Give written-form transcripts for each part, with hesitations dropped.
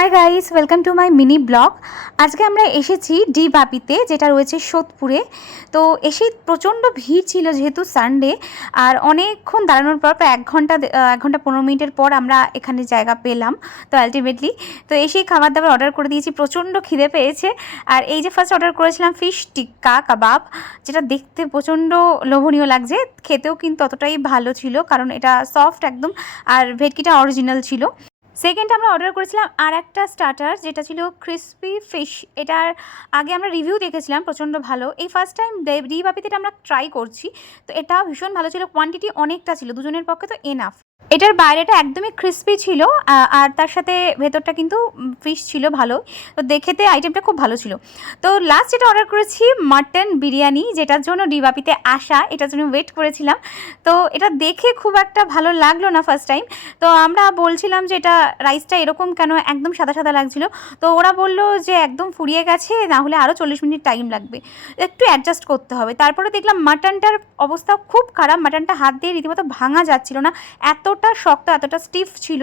Hi guys, welcome to my mini blog. আজকে আমরা এসেছি ডি বাপিতে, যেটা রয়েছে সোদপুরে। তো এসে প্রচণ্ড ভিড় ছিল যেহেতু সানডে, আর অনেকক্ষণ দাঁড়ানোর পর প্রায় 1 ঘন্টা 15 মিনিটের পর আমরা এখানে জায়গা পেলাম। তো আলটিমেটলি তো এসেই খাবার দাবার অর্ডার করে দিয়েছি, প্রচণ্ড খিদে পেয়েছে। আর এই যে ফার্স্ট অর্ডার করেছিলাম ফিশ টিক্কা কাবাব, যেটা দেখতে প্রচণ্ড লোভনীয় লাগছে, খেতেও কিন্তু অতটাই ভালো ছিল কারণ এটা সফট একদম, আর ভেটকিটা অরিজিনাল ছিল। সেকেন্ড আমরা অর্ডার করেছিলাম আর একটা স্টার্টার, যেটা ছিল ক্রিসপি ফিশ। এটার আগে আমরা রিভিউ দেখেছিলাম, প্রচণ্ড ভালো। এই ফার্স্ট টাইম ডি বাপিতে এটা আমরা ট্রাই করছি। তো এটা ভীষণ ভালো ছিল, কোয়ান্টিটি অনেকটা ছিল, দুজনের পক্ষে তো এনাফ। এটার বাইরেটা একদমই ক্রিসপি ছিল, আর তার সাথে ভেতরটা কিন্তু ফিশ ছিল ভালো। তো দেখেতে আইটেমটা খুব ভালো ছিল। তো লাস্ট যেটা অর্ডার করেছি মাটন বিরিয়ানি, যেটার জন্য ডি বাপিতে আসা, এটার জন্য ওয়েট করেছিলাম। তো এটা দেখে খুব একটা ভালো লাগলো না ফার্স্ট টাইম। তো আমরা বলছিলাম যে এটা রাইসটা এরকম কেন, একদম সাদা সাদা লাগছিল। তো ওরা বললো যে একদম ফুরিয়ে গেছে, না হলে আরও 40 মিনিট টাইম লাগবে, একটু অ্যাডজাস্ট করতে হবে। তারপরে দেখলাম মাটনটার অবস্থা খুব খারাপ, মাটনটা হাত দিয়ে রীতিমতো ভাঙা যাচ্ছিল না, এতটা শক্ত এতটা স্টিফ ছিল।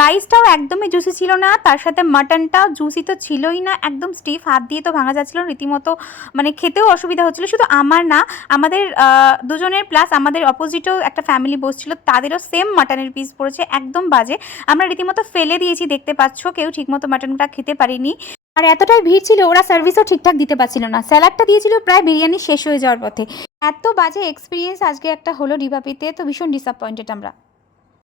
রাইসটাও একদমই জুসি ছিল না, তার সাথে মাটনটাও জুসি তো ছিলই না, একদম স্টিফ, হাত দিয়ে তো ভাঙা যাচ্ছিল রীতিমতো, মানে খেতেও অসুবিধা হচ্ছিল। শুধু আমার না, আমাদের দুজনের প্লাস আমাদের অপোজিটেও একটা ফ্যামিলি বসছিল, তাদেরও সেম মাটনের পিস পড়েছে, একদম বাজে। আমরা রীতিমতো ফেলে দিয়েছি, দেখতে পাচ্ছ, কেউ ঠিকমতো মাটনটা খেতে পারিনি। আর এতটাই ভিড় ছিল, ওরা সার্ভিসও ঠিকঠাক দিতে পারছিল না, স্যালাডটা দিয়েছিল প্রায় বিরিয়ানি শেষ হয়ে যাওয়ার পথে। এত বাজে এক্সপিরিয়েন্স আজকে একটা হলো ডি বাপিতে, তো ভীষণ ডিসঅ্যাপয়েন্টেড আমরা।